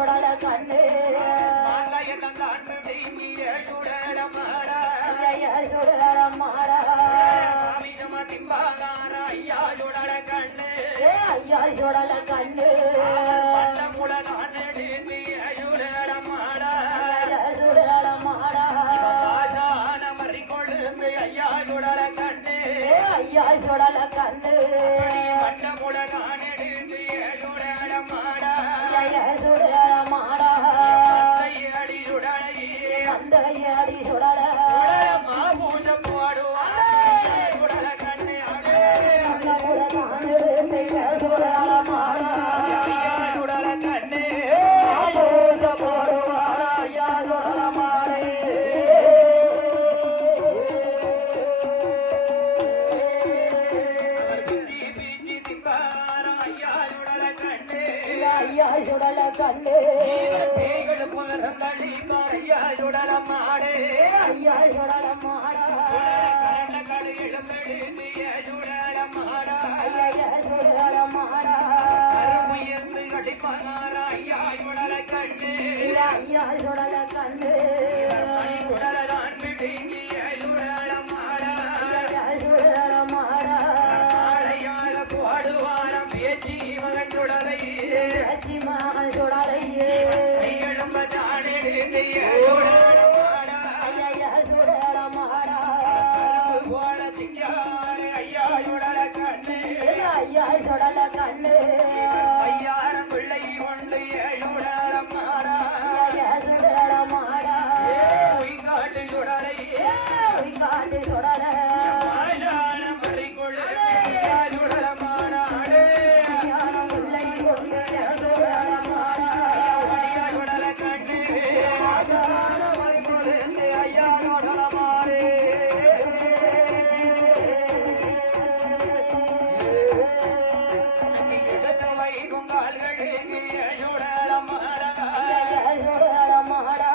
சுடல கண்ணு மாலையெல்லாம் காண்டு நீங்கிய சுடல மாடா சுடல மாடா சாமிஜமா திம்பாகார ஐயா சுடல கண்ணு ஐயா சுடல கண்ணு பட்ட முளகான நீங்கிய சுடல மாடா சுடல மாடா ராஜான மறி கொழுந்து ஐயா சுடல கண்ணு ஐயா சுடல கண்ணு பட்ட முளகான நீங்கிய சுடல மாடா சுடல மாடா அடி சுடலை அந்த அடி சுடல மாபூஜ போடுவா சுடல கண்ணு சுடல மாடா சுடல கண்ணு பூஜ போடுவாரா ஐயா சுடல மாடே ஐயா சுடல கண்ணு ஐயா சுடல மாடா ஐயா சுடல மாடா ஐயா சுடல கண்ணு சுடல மாடா லட்சுமா சுடலையே ஐயா சுடல மாடா ஐயா சுடல கண்ணு பிள்ளை கொண்டு ஏழுடல மாடா ஐயா சுடல மாடா காட்டு சுடலை காட்டு சுடல பிள்ளை கொண்டு சுடல மாடா ஐயா சுடல மாடே சுடல மாடா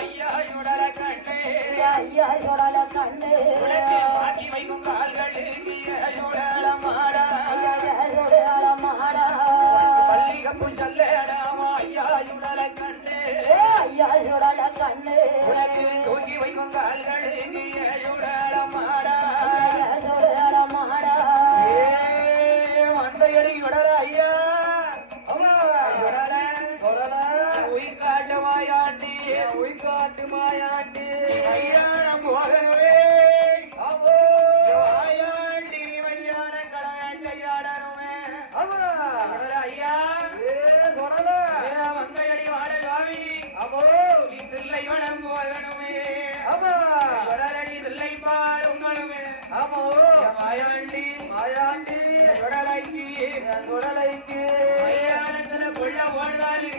ஐயா சுடல கண்ணு ஐயா சுடல மாடா ஐயா சுடல கண்ணு தூக்கி வைக்கும் கால்களுக்கு சுடல மாடா ஐயா சுடல மாடா வந்தையடி விடல ஐயா உயிர்காட்டு மாயாண்டி ஐயானம் போகவே மாயாண்டி மையான கடமையாடணுமே ஐயா வந்தையடி வாட சுவாமி தில்லை வனம் போகணுமே அடி தில்லை பால் உண்மனுமே மாயாண்டி சுடலைக்கு மையானத்துல கொள்ள ஓடுதாரு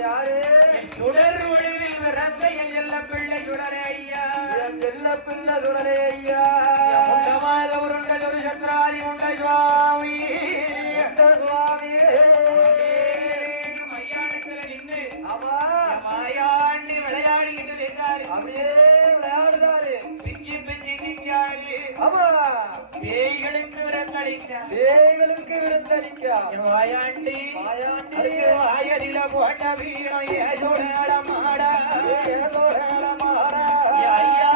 யாரு சுடர் ஒளிவில் ரத்தையில் செல்ல பிள்ளை சுடரே ஐயா உருண்டல் ஒரு சத்ராதி உண்ட சுவாமி மையானத்துல நின்று மாயாண்டி விளையாடிக்கிட்டு இருக்காரு பிச்சு பிச்சு நிஞ்சாரு பேய்களுக்கு விருந்தளிக்க மாயாண்டி வாயதில போட்ட வீரம் ஏதோட மாடா ஐயா